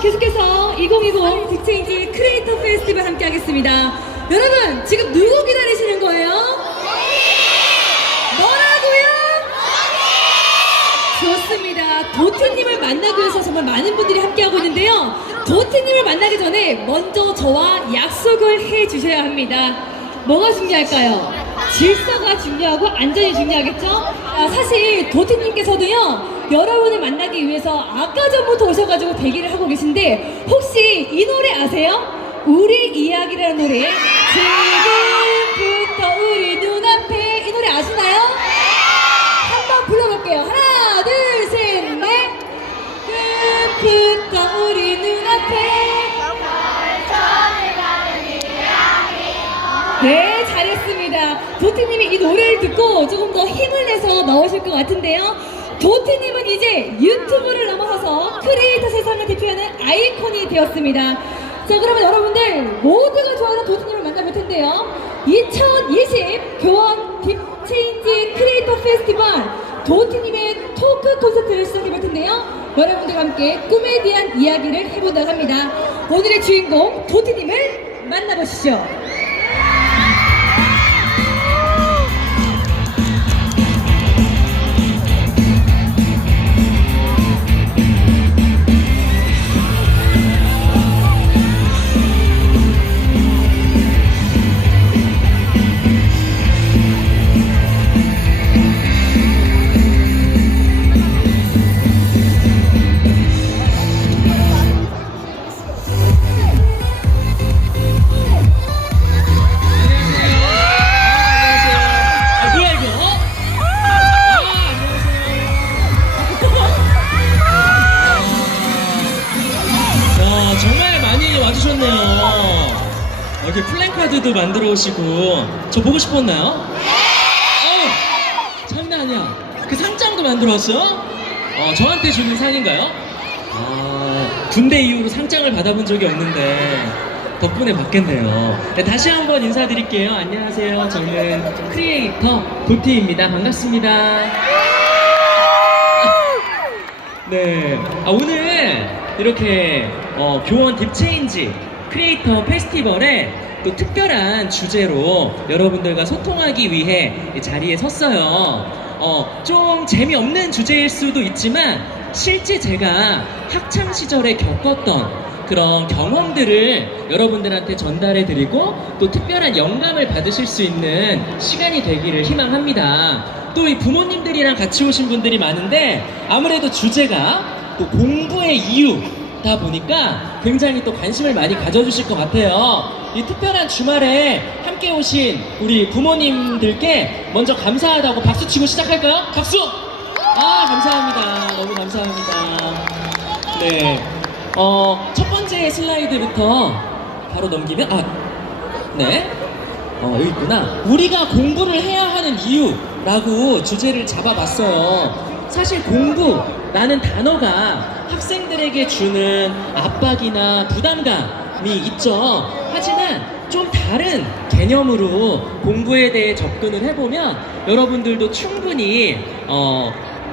계속해서 2020 딥체인지 크리에이터 페스티벌 함께 하겠습니다. 여러분, 지금 누구 기다리시는 거예요? 뭐라고요? 좋습니다. 도티님을 만나기 위해서 정말 많은 분들이 함께하고 있는데요. 도티님을 만나기 전에 먼저 저와 약속을 해주셔야 합니다. 뭐가 중요할까요? 질서가 중요하고 안전이 중요하겠죠? 사실 도티님께서도요, 여러분을 만나기 위해서 아까 전부터 오셔가지고 대기를 하고 계신데, 혹시 이 노래 아세요? 우리 이야기라는 노래. 지금부터 우리 눈앞에, 이 노래 아시나요? 한번 불러볼게요. 하나, 둘, 셋, 넷. 지금부터 우리 눈앞에. 네, 잘했습니다. 도티님이 이 노래를 듣고 조금 더 힘을 내서 나오실 것 같은데요. 도티님은 이제 유튜브를 넘어서서 크리에이터 세상을 대표하는 아이콘이 되었습니다. 자, 그러면 여러분들 모두가 좋아하는 도티님을 만나볼 텐데요. 2020 교원 딥체인지 크리에이터 페스티벌 도티님의 토크 콘서트를 시작해볼 텐데요. 여러분들과 함께 꿈에 대한 이야기를 해보도록 합니다. 오늘의 주인공 도티님을 만나보시죠. 정말 많이 와주셨네요. 이렇게 플랜카드도 만들어 오시고. 저 보고 싶었나요? 장난 아니야. 그 상장도 만들어 왔어요? 저한테 주는 상인가요? 군대 이후로 상장을 받아본 적이 없는데 덕분에 받겠네요. 네, 다시 한번 인사드릴게요. 안녕하세요. 저는 크리에이터 도티입니다. 반갑습니다. 네, 오늘 이렇게 교원 딥체인지 크리에이터 페스티벌에 또 특별한 주제로 여러분들과 소통하기 위해 이 자리에 섰어요. 좀 재미없는 주제일 수도 있지만 실제 제가 학창 시절에 겪었던 그런 경험들을 여러분들한테 전달해드리고 또 특별한 영감을 받으실 수 있는 시간이 되기를 희망합니다. 또 이 부모님들이랑 같이 오신 분들이 많은데 아무래도 주제가 또 공부의 이유다 보니까 굉장히 또 관심을 많이 가져주실 것 같아요. 이 특별한 주말에 함께 오신 우리 부모님들께 먼저 감사하다고 박수 치고 시작할까요? 박수! 감사합니다. 너무 감사합니다. 네. 첫 번째 슬라이드부터 바로 넘기면, 네. 여기 있구나. 우리가 공부를 해야 하는 이유라고 주제를 잡아봤어요. 사실 공부라는 단어가 학생들에게 주는 압박이나 부담감이 있죠. 하지만 좀 다른 개념으로 공부에 대해 접근을 해보면 여러분들도 충분히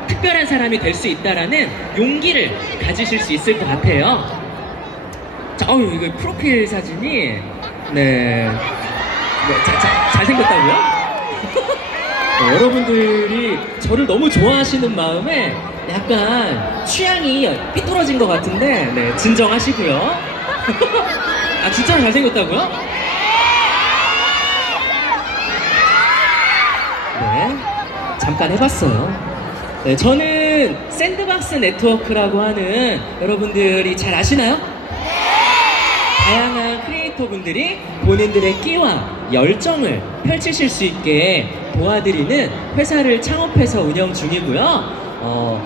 특별한 사람이 될 수 있다라는 용기를 가지실 수 있을 것 같아요. 자, 이거 프로필 사진이 네, 잘생겼다고요? 여러분들이 저를 너무 좋아하시는 마음에 약간 취향이 삐뚤어진 것 같은데, 네, 진정하시고요. 진짜로 잘생겼다고요? 네, 잠깐 해봤어요. 네, 저는 샌드박스 네트워크라고 하는, 여러분들이 잘 아시나요? 다양한 크리에이터분들이 본인들의 끼와 열정을 펼치실 수 있게 도와드리는 회사를 창업해서 운영 중이고요.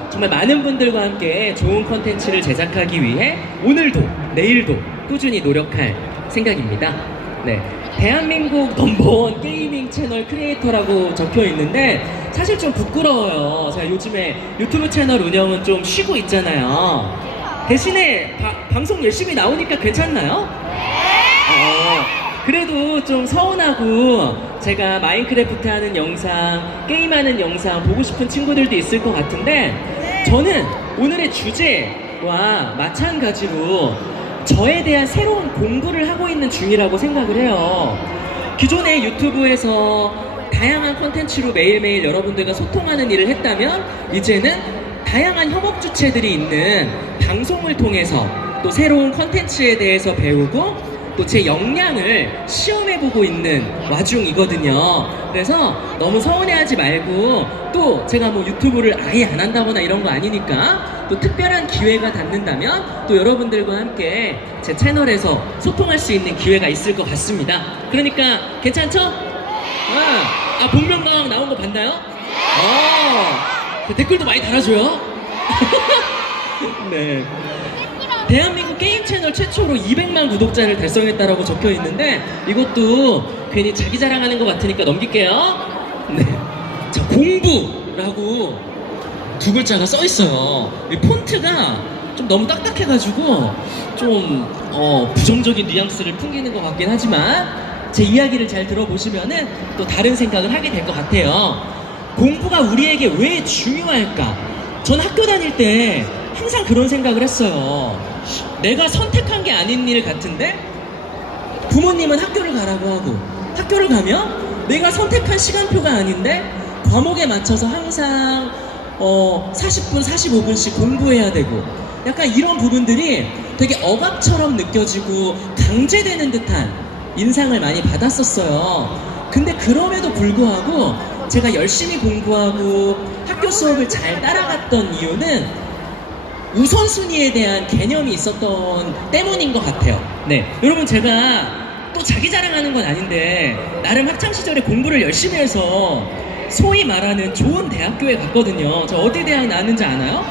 정말 많은 분들과 함께 좋은 컨텐츠를 제작하기 위해 오늘도 내일도 꾸준히 노력할 생각입니다. 네, 대한민국 넘버원 게이밍 채널 크리에이터라고 적혀 있는데 사실 좀 부끄러워요. 제가 요즘에 유튜브 채널 운영은 좀 쉬고 있잖아요. 대신에 방송 열심히 나오니까 괜찮나요? 그래도 좀 서운하고 제가 마인크래프트 하는 영상, 게임하는 영상 보고 싶은 친구들도 있을 것 같은데 저는 오늘의 주제 때와 마찬가지로 저에 대한 새로운 공부를 하고 있는 중이라고 생각을 해요. 기존의 유튜브에서 다양한 콘텐츠로 매일매일 여러분들과 소통하는 일을 했다면 이제는 다양한 협업 주체들이 있는 방송을 통해서 또 새로운 콘텐츠에 대해서 배우고 또 제 역량을 시험해보고 있는 와중이거든요. 그래서 너무 서운해하지 말고 또 제가 뭐 유튜브를 아예 안 한다거나 이런 거 아니니까 또 특별한 기회가 닿는다면 또 여러분들과 함께 제 채널에서 소통할 수 있는 기회가 있을 것 같습니다. 그러니까 괜찮죠? 복면가왕 나온 거 봤나요? 댓글도 많이 달아줘요. 네. 대한민국 게임 채널 최초로 200만 구독자를 달성했다라고 적혀 있는데 이것도 괜히 자기 자랑하는 것 같으니까 넘길게요. 네. 자, 공부라고 두 글자가 써 있어요. 이 폰트가 좀 너무 딱딱해가지고 좀 부정적인 뉘앙스를 풍기는 것 같긴 하지만 제 이야기를 잘 들어보시면은 또 다른 생각을 하게 될 것 같아요. 공부가 우리에게 왜 중요할까? 전 학교 다닐 때 항상 그런 생각을 했어요. 내가 선택한 게 아닌 일 같은데 부모님은 학교를 가라고 하고 학교를 가면 내가 선택한 시간표가 아닌데 과목에 맞춰서 항상 40분, 45분씩 공부해야 되고 약간 이런 부분들이 되게 억압처럼 느껴지고 강제되는 듯한 인상을 많이 받았었어요. 근데 그럼에도 불구하고 제가 열심히 공부하고 학교 수업을 잘 따라갔던 이유는 우선순위에 대한 개념이 있었던 때문인 것 같아요. 네, 여러분 제가 또 자기 자랑하는 건 아닌데 나름 학창시절에 공부를 열심히 해서 소위 말하는 좋은 대학교에 갔거든요. 저 어디 대학 나왔는지 아나요?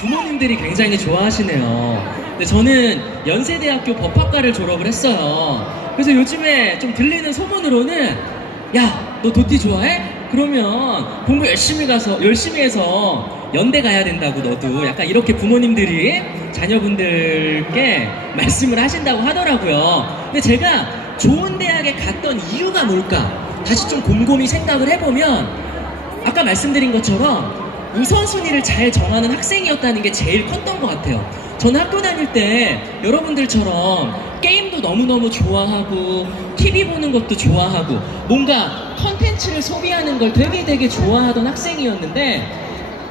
부모님들이 굉장히 좋아하시네요. 근데 저는 연세대학교 법학과를 졸업을 했어요. 그래서 요즘에 좀 들리는 소문으로는 야, 너 도티 좋아해? 그러면 공부 열심히 해서 연대 가야 된다고 너도 약간 이렇게 부모님들이 자녀분들께 말씀을 하신다고 하더라고요. 근데 제가 좋은 대학에 갔던 이유가 뭘까? 다시 좀 곰곰이 생각을 해보면 아까 말씀드린 것처럼 우선순위를 잘 정하는 학생이었다는 게 제일 컸던 것 같아요. 저는 학교 다닐 때 여러분들처럼 게임도 너무너무 좋아하고 TV 보는 것도 좋아하고 뭔가 컨텐츠를 소비하는 걸 되게 좋아하던 학생이었는데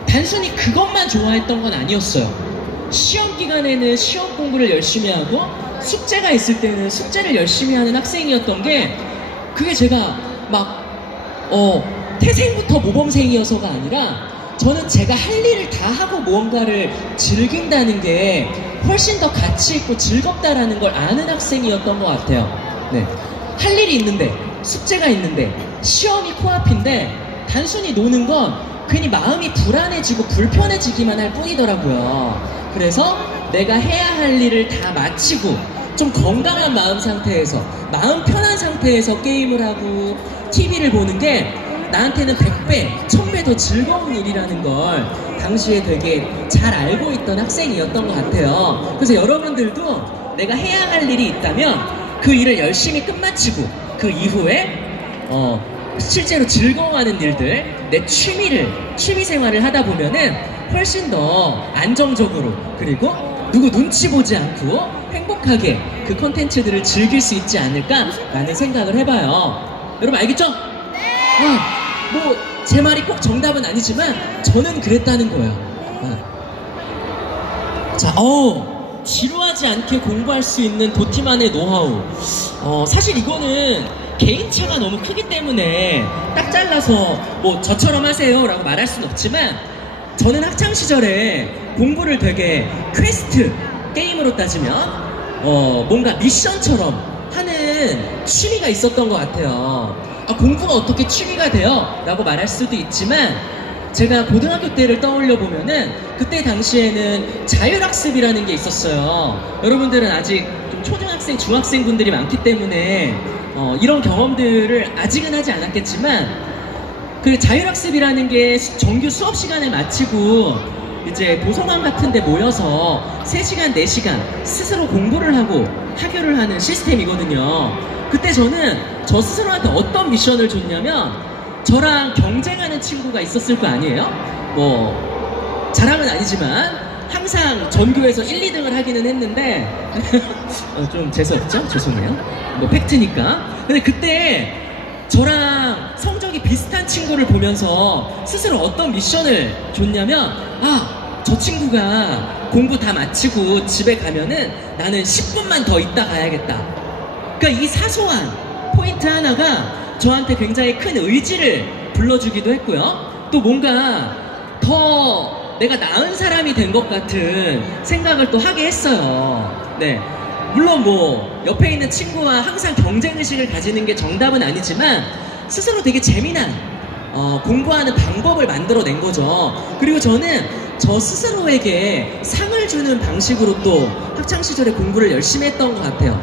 단순히 그것만 좋아했던 건 아니었어요. 시험 기간에는 시험 공부를 열심히 하고 숙제가 있을 때는 숙제를 열심히 하는 학생이었던 게 그게 제가 막 태생부터 모범생이어서가 아니라 저는 제가 할 일을 다 하고 무언가를 즐긴다는 게 훨씬 더 가치 있고 즐겁다라는 걸 아는 학생이었던 것 같아요. 네. 할 일이 있는데 숙제가 있는데 시험이 코앞인데 단순히 노는 건 괜히 마음이 불안해지고 불편해지기만 할 뿐이더라고요. 그래서 내가 해야 할 일을 다 마치고 좀 건강한 마음 상태에서 마음 편한 상태에서 게임을 하고 TV를 보는 게 나한테는 100배, 1000배 더 즐거운 일이라는 걸 당시에 되게 잘 알고 있던 학생이었던 것 같아요. 그래서 여러분들도 내가 해야 할 일이 있다면 그 일을 열심히 끝마치고 그 이후에 실제로 즐거워하는 일들, 내 취미 생활을 하다 보면은 훨씬 더 안정적으로 그리고 누구 눈치 보지 않고 행복하게 그 콘텐츠들을 즐길 수 있지 않을까라는 생각을 해봐요. 여러분 알겠죠? 뭐 제 말이 꼭 정답은 아니지만 저는 그랬다는 거예요. 자, 지루하지 않게 공부할 수 있는 도티만의 노하우. 사실 이거는 개인차가 너무 크기 때문에 딱 잘라서 뭐 저처럼 하세요 라고 말할 순 없지만 저는 학창시절에 공부를 되게 퀘스트, 게임으로 따지면 뭔가 미션처럼 하는 취미가 있었던 것 같아요. 공부가 어떻게 취미가 돼요? 라고 말할 수도 있지만 제가 고등학교 때를 떠올려 보면은 그때 당시에는 자율학습이라는 게 있었어요. 여러분들은 아직 좀 초등학생, 중학생 분들이 많기 때문에 이런 경험들을 아직은 하지 않았겠지만 그 자율학습이라는 게 정규 수업 시간을 마치고 이제 도서관 같은 데 모여서 3시간, 4시간 스스로 공부를 하고 하교를 하는 시스템이거든요. 그때 저는 저 스스로한테 어떤 미션을 줬냐면 저랑 경쟁하는 친구가 있었을 거 아니에요? 뭐 자랑은 아니지만 항상 전교에서 1, 2등을 하기는 했는데 좀 재수없죠? 죄송해요. 뭐 팩트니까. 근데 그때 저랑 성적이 비슷한 친구를 보면서 스스로 어떤 미션을 줬냐면, 저 친구가 공부 다 마치고 집에 가면은 나는 10분만 더 있다 가야겠다. 그러니까 이 사소한 포인트 하나가 저한테 굉장히 큰 의지를 불러주기도 했고요. 또 뭔가 더 내가 나은 사람이 된 것 같은 생각을 또 하게 했어요. 네. 물론 뭐 옆에 있는 친구와 항상 경쟁의식을 가지는 게 정답은 아니지만 스스로 되게 재미난 공부하는 방법을 만들어낸 거죠. 그리고 저는 저 스스로에게 상을 주는 방식으로 또 학창시절에 공부를 열심히 했던 것 같아요.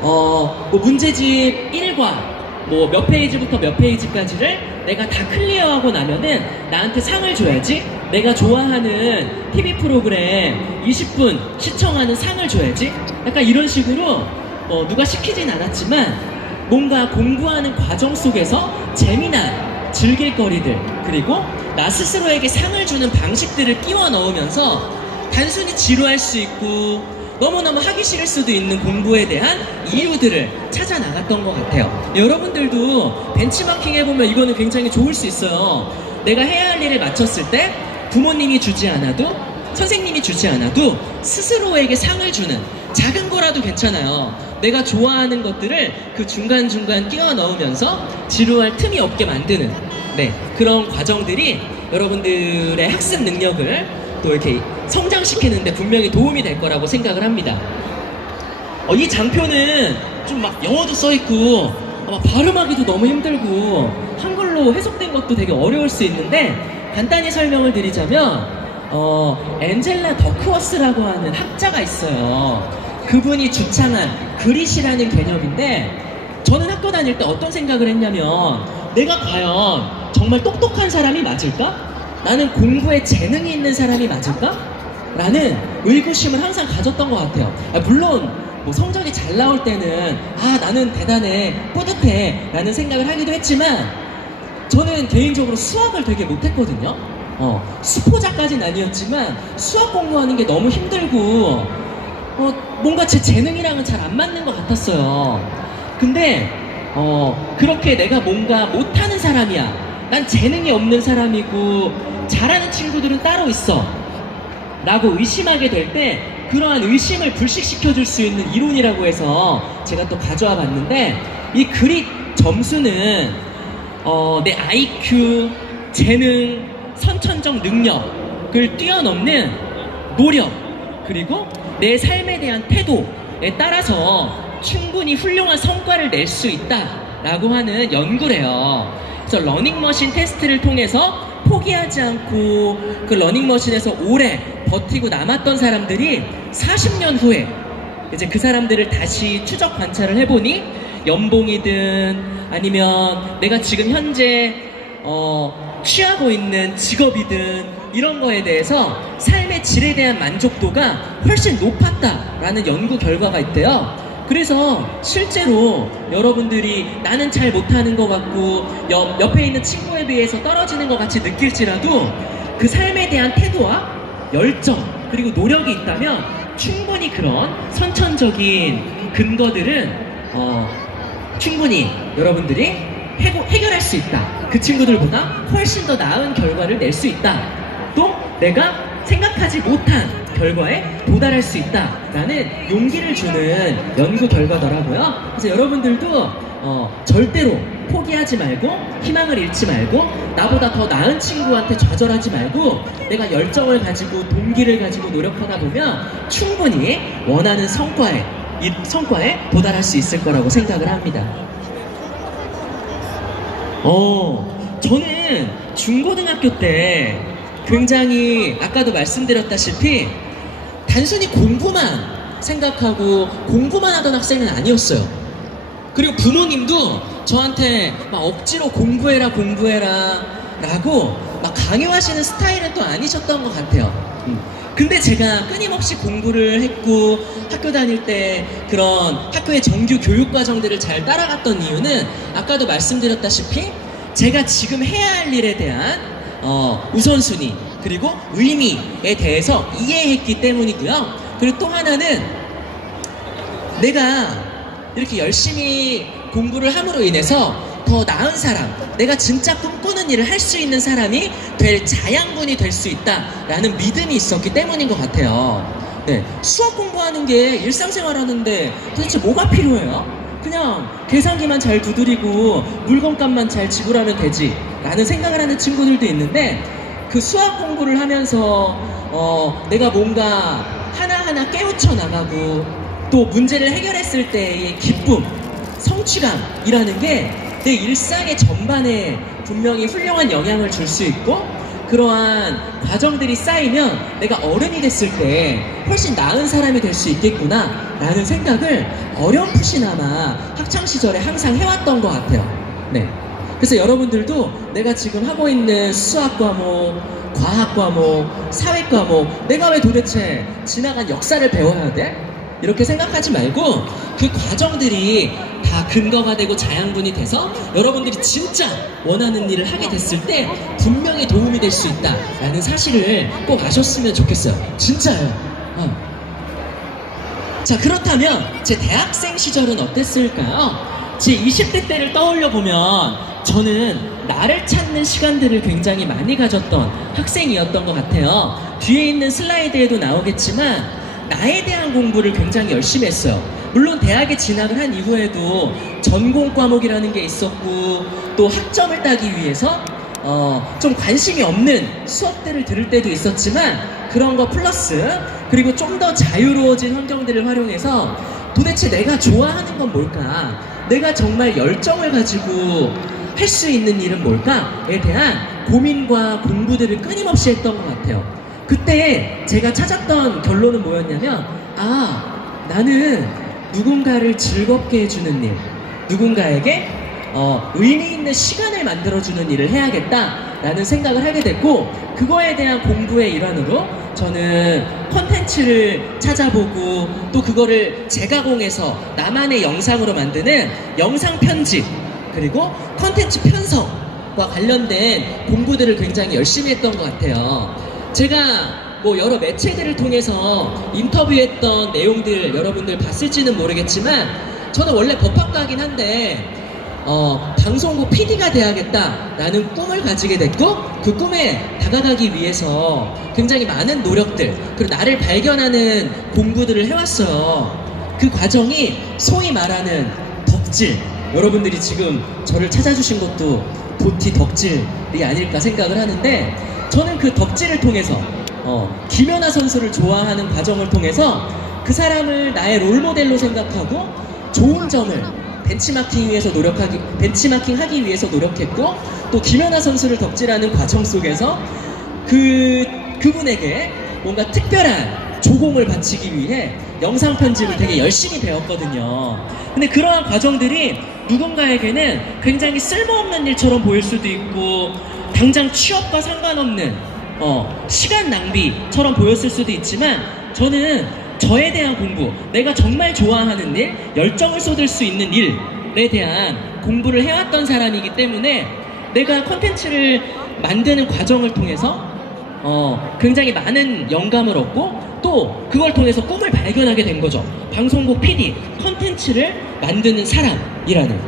뭐 문제집 1과 뭐 몇 페이지부터 몇 페이지까지를 내가 다 클리어하고 나면은 나한테 상을 줘야지. 내가 좋아하는 TV 프로그램 20분 시청하는 상을 줘야지. 약간 이런 식으로 뭐 누가 시키진 않았지만 뭔가 공부하는 과정 속에서 재미난 즐길거리들, 그리고 나 스스로에게 상을 주는 방식들을 끼워 넣으면서 단순히 지루할 수 있고 너무너무 하기 싫을 수도 있는 공부에 대한 이유들을 찾아 나갔던 것 같아요. 여러분들도 벤치마킹 해보면 이거는 굉장히 좋을 수 있어요. 내가 해야 할 일을 마쳤을 때 부모님이 주지 않아도, 선생님이 주지 않아도 스스로에게 상을 주는, 작은 거라도 괜찮아요. 내가 좋아하는 것들을 그 중간중간 끼워 넣으면서 지루할 틈이 없게 만드는, 그런 과정들이 여러분들의 학습 능력을 또 이렇게 성장시키는데 분명히 도움이 될 거라고 생각을 합니다. 이 장표는 좀 막 영어도 써있고 발음하기도 너무 힘들고 한글로 해석된 것도 되게 어려울 수 있는데, 간단히 설명을 드리자면 엔젤라 더크워스라고 하는 학자가 있어요. 그분이 주창한 그릿이라는 개념인데, 저는 학교 다닐 때 어떤 생각을 했냐면, 내가 과연 정말 똑똑한 사람이 맞을까? 나는 공부에 재능이 있는 사람이 맞을까? 라는 의구심을 항상 가졌던 것 같아요. 물론 뭐 성적이 잘 나올 때는 나는 대단해, 뿌듯해 라는 생각을 하기도 했지만, 저는 개인적으로 수학을 되게 못했거든요. 수포자까지는 아니었지만 수학 공부하는 게 너무 힘들고 뭔가 제 재능이랑은 잘 안 맞는 것 같았어요. 근데 그렇게 내가 뭔가 못하는 사람이야, 난 재능이 없는 사람이고 잘하는 친구들은 따로 있어 라고 의심하게 될 때, 그러한 의심을 불식시켜 줄 수 있는 이론이라고 해서 제가 또 가져와 봤는데, 이 그릿 점수는 내 IQ, 재능, 선천적 능력을 뛰어넘는 노력, 그리고 내 삶에 대한 태도에 따라서 충분히 훌륭한 성과를 낼 수 있다라고 하는 연구래요. 그래서 러닝머신 테스트를 통해서 포기하지 않고 그 러닝머신에서 오래 버티고 남았던 사람들이 40년 후에 이제 그 사람들을 다시 추적 관찰을 해보니, 연봉이든 아니면 내가 지금 현재 취하고 있는 직업이든 이런 거에 대해서 삶의 질에 대한 만족도가 훨씬 높았다라는 연구 결과가 있대요. 그래서 실제로 여러분들이 나는 잘 못하는 것 같고 옆에 있는 친구에 비해서 떨어지는 것 같이 느낄지라도 그 삶에 대한 태도와 열정 그리고 노력이 있다면 충분히 그런 선천적인 근거들은 충분히 여러분들이 해결할 수 있다. 그 친구들보다 훨씬 더 나은 결과를 낼 수 있다. 또 내가 생각하지 못한 결과에 도달할 수 있다라는 용기를 주는 연구 결과더라고요. 그래서 여러분들도 절대로 포기하지 말고 희망을 잃지 말고 나보다 더 나은 친구한테 좌절하지 말고 내가 열정을 가지고 동기를 가지고 노력하다 보면 충분히 원하는 성과에 도달할 수 있을 거라고 생각을 합니다. 저는 중고등학교 때 굉장히 아까도 말씀드렸다시피 단순히 공부만 생각하고 공부만 하던 학생은 아니었어요. 그리고 부모님도 저한테 막 억지로 공부해라 라고 막 강요하시는 스타일은 또 아니셨던 것 같아요. 근데 제가 끊임없이 공부를 했고 학교 다닐 때 그런 학교의 정규 교육 과정들을 잘 따라갔던 이유는 아까도 말씀드렸다시피 제가 지금 해야 할 일에 대한 우선순위, 그리고 의미에 대해서 이해했기 때문이고요. 그리고 또 하나는 내가 이렇게 열심히 공부를 함으로 인해서 더 나은 사람, 내가 진짜 꿈꾸는 일을 할 수 있는 사람이 될 자양분이 될 수 있다라는 믿음이 있었기 때문인 것 같아요. 네, 수학 공부하는 게 일상생활 하는데 도대체 뭐가 필요해요? 그냥 계산기만 잘 두드리고 물건값만 잘 지불하면 되지 라는 생각을 하는 친구들도 있는데, 그 수학 공부를 하면서 내가 뭔가 하나하나 깨우쳐 나가고 또 문제를 해결했을 때의 기쁨, 성취감이라는 게 내 일상의 전반에 분명히 훌륭한 영향을 줄 수 있고, 그러한 과정들이 쌓이면 내가 어른이 됐을 때 훨씬 나은 사람이 될 수 있겠구나 라는 생각을 어렴풋이나마 학창시절에 항상 해왔던 것 같아요. 네. 그래서 여러분들도 내가 지금 하고 있는 수학 과목, 과학 과목, 사회 과목, 내가 왜 도대체 지나간 역사를 배워야 돼? 이렇게 생각하지 말고 그 과정들이 다 근거가 되고 자양분이 돼서 여러분들이 진짜 원하는 일을 하게 됐을 때 분명히 도움이 될 수 있다라는 사실을 꼭 아셨으면 좋겠어요. 진짜요. 자, 그렇다면 제 대학생 시절은 어땠을까요? 제 20대 때를 떠올려 보면 저는 나를 찾는 시간들을 굉장히 많이 가졌던 학생이었던 것 같아요. 뒤에 있는 슬라이드에도 나오겠지만 나에 대한 공부를 굉장히 열심히 했어요. 물론 대학에 진학을 한 이후에도 전공 과목이라는 게 있었고 또 학점을 따기 위해서 좀 관심이 없는 수업들을 들을 때도 있었지만, 그런 거 플러스 그리고 좀 더 자유로워진 환경들을 활용해서 도대체 내가 좋아하는 건 뭘까? 내가 정말 열정을 가지고 할 수 있는 일은 뭘까?에 대한 고민과 공부들을 끊임없이 했던 것 같아요. 그때 제가 찾았던 결론은 뭐였냐면, 나는 누군가를 즐겁게 해주는 일, 누군가에게 의미 있는 시간을 만들어주는 일을 해야겠다라는 생각을 하게 됐고, 그거에 대한 공부의 일환으로 저는 콘텐츠를 찾아보고 또 그거를 재가공해서 나만의 영상으로 만드는 영상 편집, 그리고 콘텐츠 편성과 관련된 공부들을 굉장히 열심히 했던 것 같아요. 제가 뭐 여러 매체들을 통해서 인터뷰했던 내용들 여러분들 봤을지는 모르겠지만, 저는 원래 법학과긴 한데 방송국 PD가 돼야겠다라는 꿈을 가지게 됐고, 그 꿈에 다가가기 위해서 굉장히 많은 노력들 그리고 나를 발견하는 공부들을 해왔어요. 그 과정이 소위 말하는 덕질, 여러분들이 지금 저를 찾아주신 것도 도티 덕질이 아닐까 생각을 하는데, 저는 그 덕질을 통해서 김연아 선수를 좋아하는 과정을 통해서 그 사람을 나의 롤모델로 생각하고 좋은 점을 벤치마킹하기 위해서 노력했고, 또 김연아 선수를 덕질하는 과정 속에서 그분에게 뭔가 특별한 조공을 바치기 위해 영상 편집을 되게 열심히 배웠거든요. 근데 그러한 과정들이 누군가에게는 굉장히 쓸모없는 일처럼 보일 수도 있고, 당장 취업과 상관없는 시간 낭비처럼 보였을 수도 있지만, 저는 저에 대한 공부, 내가 정말 좋아하는 일, 열정을 쏟을 수 있는 일에 대한 공부를 해왔던 사람이기 때문에 내가 콘텐츠를 만드는 과정을 통해서 굉장히 많은 영감을 얻고 또 그걸 통해서 꿈을 발견하게 된 거죠. 방송국 PD, 콘텐츠를 만드는 사람이라는.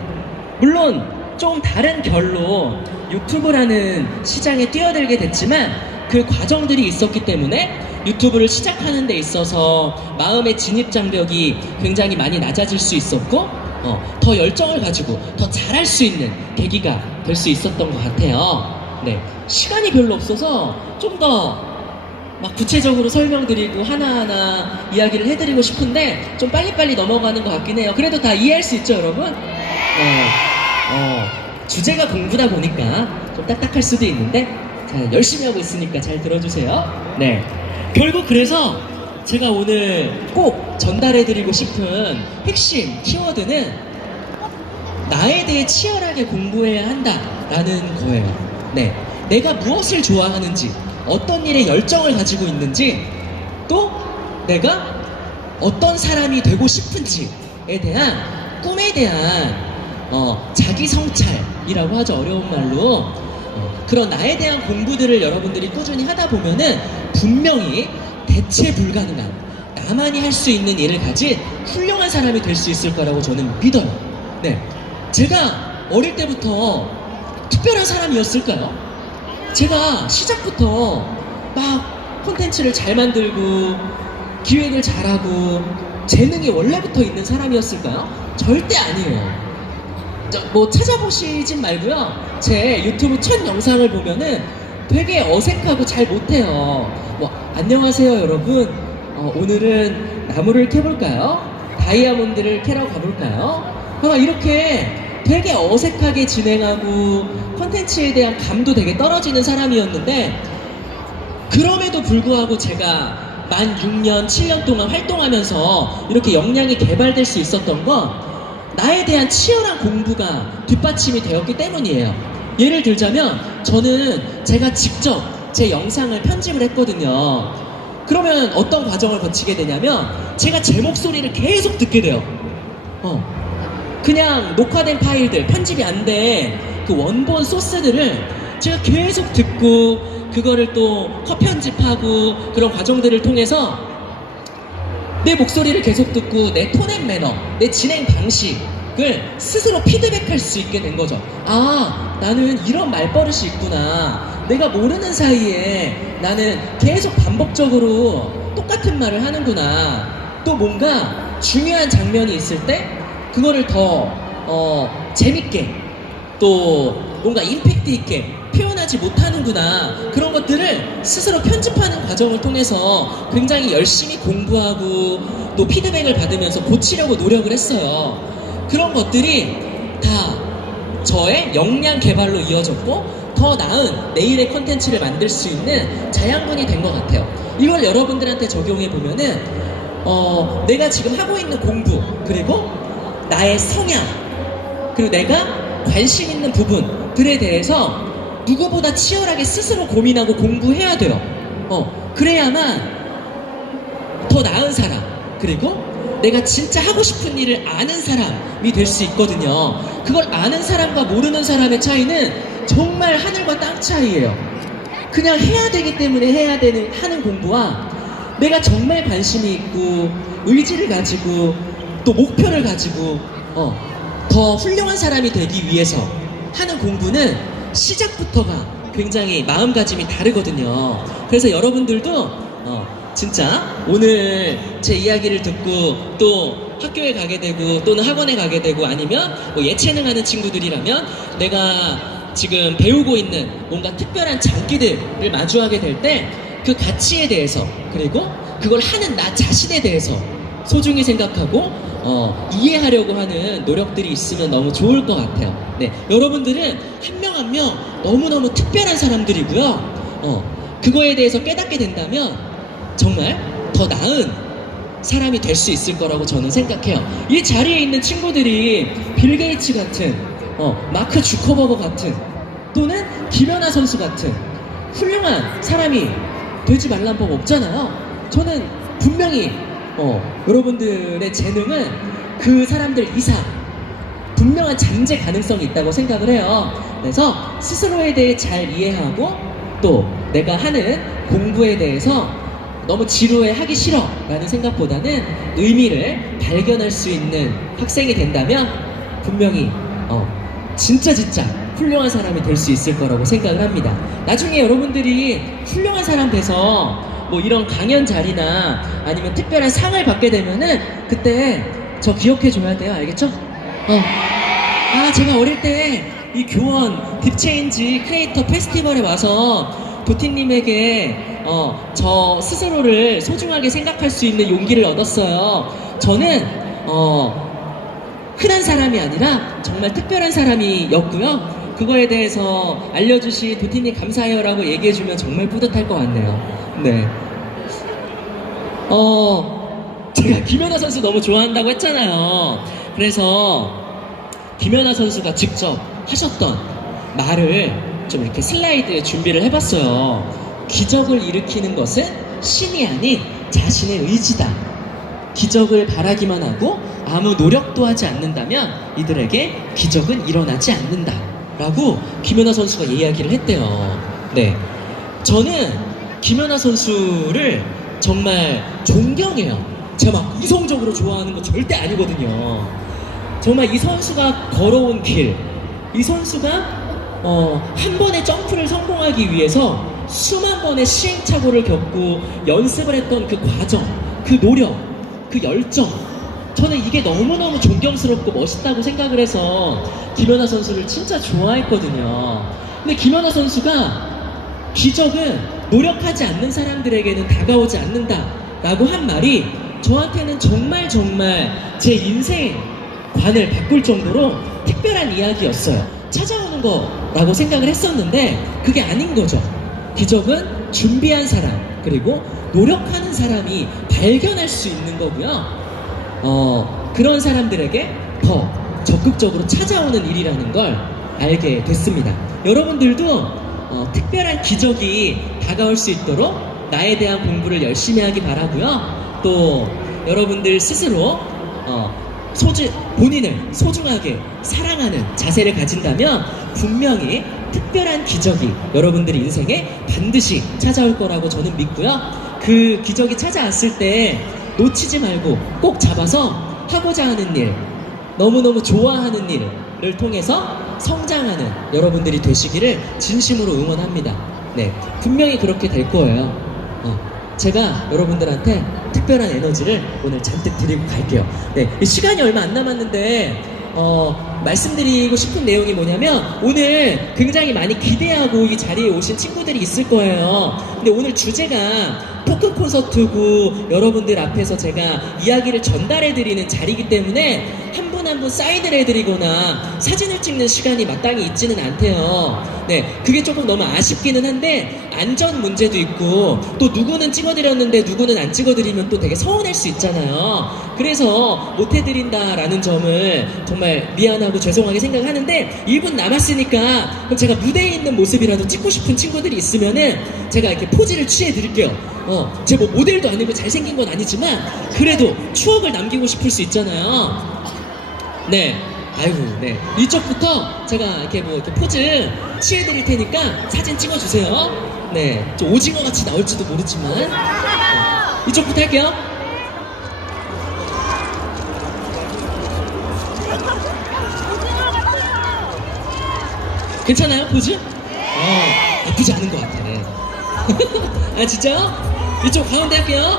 물론 좀 다른 결로 유튜브라는 시장에 뛰어들게 됐지만, 그 과정들이 있었기 때문에 유튜브를 시작하는 데 있어서 마음의 진입 장벽이 굉장히 많이 낮아질 수 있었고, 더 열정을 가지고 더 잘할 수 있는 계기가 될 수 있었던 것 같아요. 네, 시간이 별로 없어서 좀 더 막 구체적으로 설명드리고 하나하나 이야기를 해드리고 싶은데 좀 빨리빨리 넘어가는 것 같긴 해요. 그래도 다 이해할 수 있죠, 여러분? 주제가 공부다 보니까 좀 딱딱할 수도 있는데, 자, 열심히 하고 있으니까 잘 들어주세요. 네, 결국 그래서 제가 오늘 꼭 전달해드리고 싶은 핵심 키워드는 나에 대해 치열하게 공부해야 한다라는 거예요. 네, 내가 무엇을 좋아하는지, 어떤 일에 열정을 가지고 있는지, 또 내가 어떤 사람이 되고 싶은지에 대한 꿈에 대한 자기 성찰이라고 하죠. 어려운 말로 그런 나에 대한 공부들을 여러분들이 꾸준히 하다 보면은 분명히 대체 불가능한 나만이 할 수 있는 일을 가진 훌륭한 사람이 될 수 있을 거라고 저는 믿어요. 네, 제가 어릴 때부터 특별한 사람이었을까요? 제가 시작부터 막 콘텐츠를 잘 만들고 기획을 잘하고 재능이 원래부터 있는 사람이었을까요? 절대 아니에요. 뭐 찾아보시진 말고요. 제 유튜브 첫 영상을 보면은 되게 어색하고 잘 못해요. 뭐 안녕하세요 여러분, 오늘은 나무를 캐볼까요? 다이아몬드를 캐러 가볼까요? 이렇게 되게 어색하게 진행하고 콘텐츠에 대한 감도 되게 떨어지는 사람이었는데, 그럼에도 불구하고 제가 만 6년, 7년 동안 활동하면서 이렇게 역량이 개발될 수 있었던 건 나에 대한 치열한 공부가 뒷받침이 되었기 때문이에요. 예를 들자면 저는 제가 직접 제 영상을 편집을 했거든요. 그러면 어떤 과정을 거치게 되냐면 제가 제 목소리를 계속 듣게 돼요. 그냥 녹화된 파일들, 편집이 안 된 그 원본 소스들을 제가 계속 듣고 그거를 또 컷편집하고 그런 과정들을 통해서 내 목소리를 계속 듣고 내 톤앤 매너, 내 진행 방식을 스스로 피드백할 수 있게 된 거죠. 아, 나는 이런 말버릇이 있구나. 내가 모르는 사이에 나는 계속 반복적으로 똑같은 말을 하는구나. 또 뭔가 중요한 장면이 있을 때 그거를 더 재밌게 또 뭔가 임팩트 있게 표현하지 못하는구나. 그런 것들을 스스로 편집하는 과정을 통해서 굉장히 열심히 공부하고 또 피드백을 받으면서 고치려고 노력을 했어요. 그런 것들이 다 저의 역량 개발로 이어졌고 더 나은 내일의 콘텐츠를 만들 수 있는 자양분이 된 것 같아요. 이걸 여러분들한테 적용해 보면은 내가 지금 하고 있는 공부, 그리고 나의 성향, 그리고 내가 관심 있는 부분들에 대해서 누구보다 치열하게 스스로 고민하고 공부해야 돼요. 그래야만 더 나은 사람, 그리고 내가 진짜 하고 싶은 일을 아는 사람이 될 수 있거든요. 그걸 아는 사람과 모르는 사람의 차이는 정말 하늘과 땅 차이예요. 그냥 해야 되기 때문에 하는 공부와 내가 정말 관심이 있고 의지를 가지고 또 목표를 가지고 더 훌륭한 사람이 되기 위해서 하는 공부는 시작부터가 굉장히 마음가짐이 다르거든요. 그래서 여러분들도 진짜 오늘 제 이야기를 듣고 또 학교에 가게 되고 또는 학원에 가게 되고 아니면 뭐 예체능 하는 친구들이라면 내가 지금 배우고 있는 뭔가 특별한 장기들을 마주하게 될 때 그 가치에 대해서, 그리고 그걸 하는 나 자신에 대해서 소중히 생각하고 이해하려고 하는 노력들이 있으면 너무 좋을 것 같아요. 네, 여러분들은 한 명 한 명 너무너무 특별한 사람들이고요. 그거에 대해서 깨닫게 된다면 정말 더 나은 사람이 될 수 있을 거라고 저는 생각해요. 이 자리에 있는 친구들이 빌 게이츠 같은, 마크 주커버거 같은, 또는 김연아 선수 같은 훌륭한 사람이 되지 말란 법 없잖아요. 저는 분명히 여러분들의 재능은 그 사람들 이상 분명한 잠재 가능성이 있다고 생각을 해요. 그래서 스스로에 대해 잘 이해하고 또 내가 하는 공부에 대해서 너무 지루해 하기 싫어 라는 생각보다는 의미를 발견할 수 있는 학생이 된다면 분명히 진짜 훌륭한 사람이 될 수 있을 거라고 생각을 합니다. 나중에 여러분들이 훌륭한 사람 돼서 뭐 이런 강연 자리나 아니면 특별한 상을 받게 되면은 그때 저 기억해 줘야 돼요. 알겠죠? 제가 어릴 때 이 교원 딥체인지 크리에이터 페스티벌에 와서 도티님에게 저 스스로를 소중하게 생각할 수 있는 용기를 얻었어요. 저는 흔한 사람이 아니라 정말 특별한 사람이었고요. 그거에 대해서 알려주신 도티님 감사해요 라고 얘기해주면 정말 뿌듯할 것 같네요. 네. 제가 김연아 선수 너무 좋아한다고 했잖아요. 그래서 김연아 선수가 직접 하셨던 말을 좀 이렇게 슬라이드에 준비를 해봤어요. 기적을 일으키는 것은 신이 아닌 자신의 의지다. 기적을 바라기만 하고 아무 노력도 하지 않는다면 이들에게 기적은 일어나지 않는다 라고 김연아 선수가 이야기를 했대요. 네. 저는 김연아 선수를 정말 존경해요. 제가 막 이성적으로 좋아하는 거 절대 아니거든요. 정말 이 선수가 걸어온 길, 이 선수가 한 번의 점프를 성공하기 위해서 수만 번의 시행착오를 겪고 연습을 했던 그 과정, 그 노력, 그 열정, 저는 이게 너무너무 존경스럽고 멋있다고 생각을 해서 김연아 선수를 진짜 좋아했거든요. 근데 김연아 선수가 기적은 노력하지 않는 사람들에게는 다가오지 않는다 라고 한 말이 저한테는 정말 제 인생관을 바꿀 정도로 특별한 이야기였어요. 찾아오는 거라고 생각을 했었는데 그게 아닌 거죠. 기적은 준비한 사람 그리고 노력하는 사람이 발견할 수 있는 거고요. 그런 사람들에게 더 적극적으로 찾아오는 일이라는 걸 알게 됐습니다. 여러분들도 특별한 기적이 다가올 수 있도록 나에 대한 공부를 열심히 하기 바라고요. 또 여러분들 스스로 본인을 소중하게 사랑하는 자세를 가진다면 분명히 특별한 기적이 여러분들 인생에 반드시 찾아올 거라고 저는 믿고요. 그 기적이 찾아왔을 때 놓치지 말고 꼭 잡아서 하고자 하는 일, 너무너무 좋아하는 일을 통해서 성장하는 여러분들이 되시기를 진심으로 응원합니다. 네, 분명히 그렇게 될 거예요. 제가 여러분들한테 특별한 에너지를 오늘 잔뜩 드리고 갈게요. 네, 시간이 얼마 안 남았는데 말씀드리고 싶은 내용이 뭐냐면 오늘 굉장히 많이 기대하고 이 자리에 오신 친구들이 있을 거예요. 근데 오늘 주제가 토크 콘서트고 여러분들 앞에서 제가 이야기를 전달해드리는 자리이기 때문에 한 분 한 분 사인을 해드리거나 사진을 찍는 시간이 마땅히 있지는 않대요. 네, 그게 조금 너무 아쉽기는 한데 안전 문제도 있고 또 누구는 찍어드렸는데 누구는 안 찍어드리면 또 되게 서운할 수 있잖아요. 그래서 못해드린다라는 점을 정말 미안하고 죄송하게 생각하는데 1분 남았으니까 그럼 제가 무대에 있는 모습이라도 찍고 싶은 친구들이 있으면은 제가 이렇게 포즈를 취해드릴게요. 제가 뭐 모델도 아니고 잘생긴 건 아니지만 그래도 추억을 남기고 싶을 수 있잖아요. 네, 아이고, 네. 이쪽부터 제가 이렇게 이렇게 포즈 취해드릴 테니까 사진 찍어주세요. 네, 좀 오징어 같이 나올지도 모르지만. 네. 이쪽부터 할게요. 괜찮아요, 포즈? 나쁘지 않은 것 같아. 아, 진짜요? 이쪽 가운데 할게요.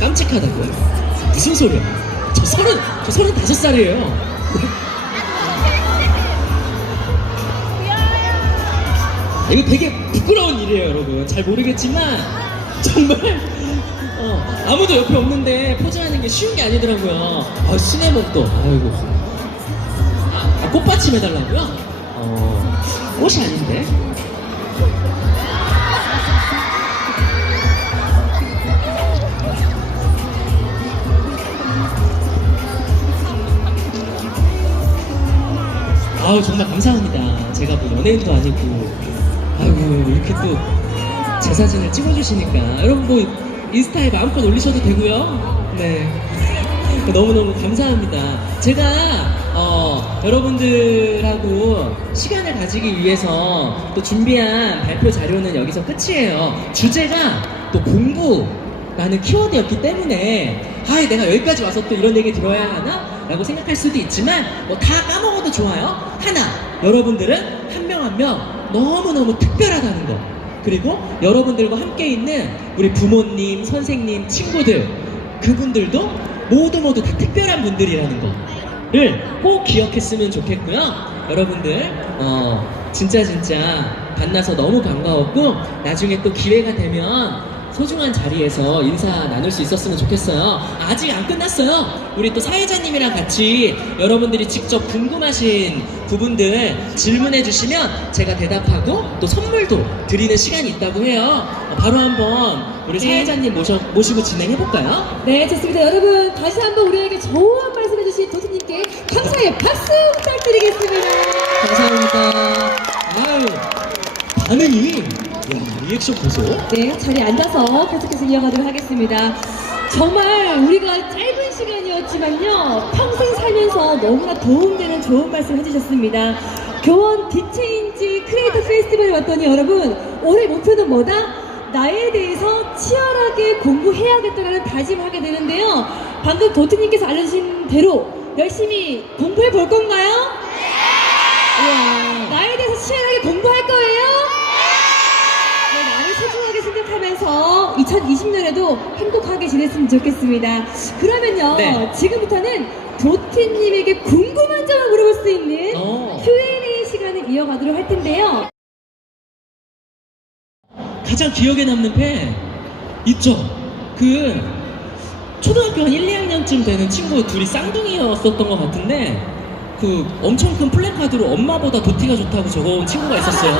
깜찍하다고요? 무슨 소리야? 저 35살이에요. 이거 되게 부끄러운 일이에요, 여러분. 잘 모르겠지만 정말 아무도 옆에 없는데 포즈하는 게 쉬운 게 아니더라고요. 수뇌목도 아이고. 꽃받침 해달라고요? 꽃이 아닌데. 아우, 정말 감사합니다. 제가 뭐 연예인도 아니고 아이고 이렇게 또 제 사진을 찍어주시니까 여러분 뭐 인스타에 마음껏 올리셔도 되고요. 네, 너무너무 감사합니다. 제가 여러분들하고 시간을 가지기 위해서 또 준비한 발표 자료는 여기서 끝이에요. 주제가 또 공부라는 키워드였기 때문에 내가 여기까지 와서 또 이런 얘기 들어야 하나? 라고 생각할 수도 있지만 뭐 다 까먹어도 좋아요. 하나, 여러분들은 한 명 한 명 너무너무 특별하다는 거, 그리고 여러분들과 함께 있는 우리 부모님, 선생님, 친구들, 그분들도 모두 다 특별한 분들이라는 거를 꼭 기억했으면 좋겠고요. 여러분들 진짜 만나서 너무 반가웠고 나중에 또 기회가 되면 소중한 자리에서 인사 나눌 수 있었으면 좋겠어요. 아직 안 끝났어요. 우리 또 사회자님이랑 같이 여러분들이 직접 궁금하신 부분들 질문해 주시면 제가 대답하고 또 선물도 드리는 시간이 있다고 해요. 바로 한번 우리 사회자님 모시고 진행해 볼까요? 네, 좋습니다. 여러분 다시 한번 우리에게 좋은 말씀해 주신 도수님께 감사의 박수 부탁드리겠습니다. 감사합니다. 아유, 반응이 리액션 보소. 네, 자리에 앉아서 계속해서 이어가도록 하겠습니다. 정말 우리가 짧은 시간이었지만요, 평생 살면서 너무나 도움되는 좋은 말씀 해주셨습니다. 교원 딥체인지 크리에이터 페스티벌에 왔더니 여러분, 올해 목표는 뭐다? 나에 대해서 치열하게 공부해야겠다라는 다짐을 하게 되는데요. 방금 도트님께서 알려주신 대로 열심히 공부해 볼 건가요? 네. 나에 대해서 치열하게 공부할 거예요? 네, 나를 소중하게 생각하면서 2020년에도 행복하게 지냈으면 좋겠습니다. 그러면요, 네. 지금부터는 도티님에게 궁금한 점을 물어볼 수 있는 어. Q&A 시간을 이어가도록 할 텐데요. 가장 기억에 남는 펜 있죠? 그 초등학교 한 1, 2학년쯤 되는 친구 둘이 쌍둥이였었던 것 같은데 그 엄청 큰 플래카드로 엄마보다 도티가 좋다고 적어온 친구가 있었어요.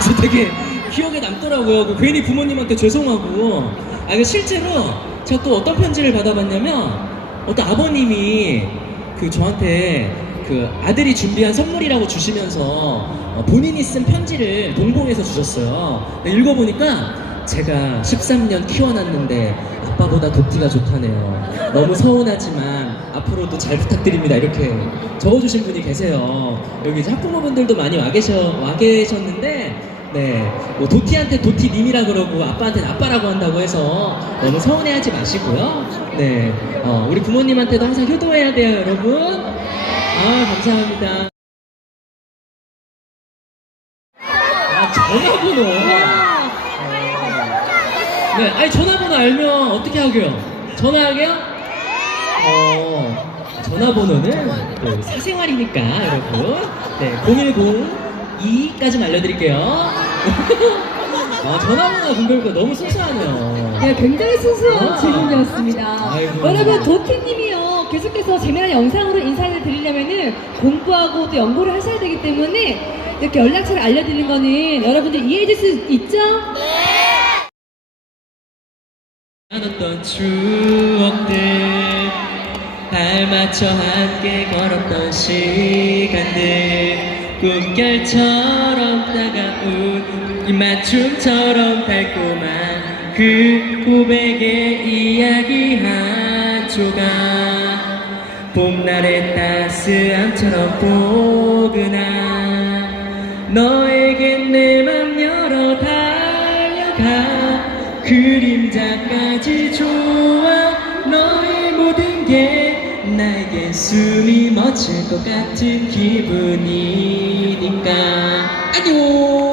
그래서 되게 기억에 남더라고요. 그 괜히 부모님한테 죄송하고. 그 실제로 제가 또 어떤 편지를 받아봤냐면 어떤 아버님이 그 저한테 그 아들이 준비한 선물이라고 주시면서 본인이 쓴 편지를 동봉해서 주셨어요. 근데 읽어보니까 제가 13년 키워놨는데 아빠보다 도티가 좋다네요. 너무 서운하지만 앞으로도 잘 부탁드립니다. 이렇게 적어주신 분이 계세요. 여기 학부모분들도 많이 와 계셨는데 네, 뭐 도티한테 도티님이라 그러고 아빠한테는 아빠라고 한다고 해서 너무 서운해하지 마시고요. 네, 우리 부모님한테도 항상 효도해야 돼요, 여러분. 감사합니다. 전화번호. 네, 아니 전화번호 알면 어떻게 하게요? 전화하게요? 전화번호는 그 사생활이니까 여러분. 네, 010-2까지 알려드릴게요. 전화번호가 궁금해서 너무 순수하네요. 네, 굉장히 순수한 아. 질문이었습니다. 아이고. 여러분, 도티님이요, 계속해서 재미난 영상으로 인사를 드리려면은 공부하고 또 연구를 하셔야 되기 때문에 이렇게 연락처를 알려드리는 거는 여러분들 이해해 줄 수 있죠? 나눴던 추억들 발맞춰 함께 걸었던 시간들 꿈결처럼 따가운 입맞춤처럼 달콤한 그 고백의 이야기 한 조각 봄날의 따스함처럼 포근한 너에게 내 맘 열어 달려가 그림자까지 좋아 너의 모든 게 나에겐 숨이 멎을 것 같은 기분이니까 안녕.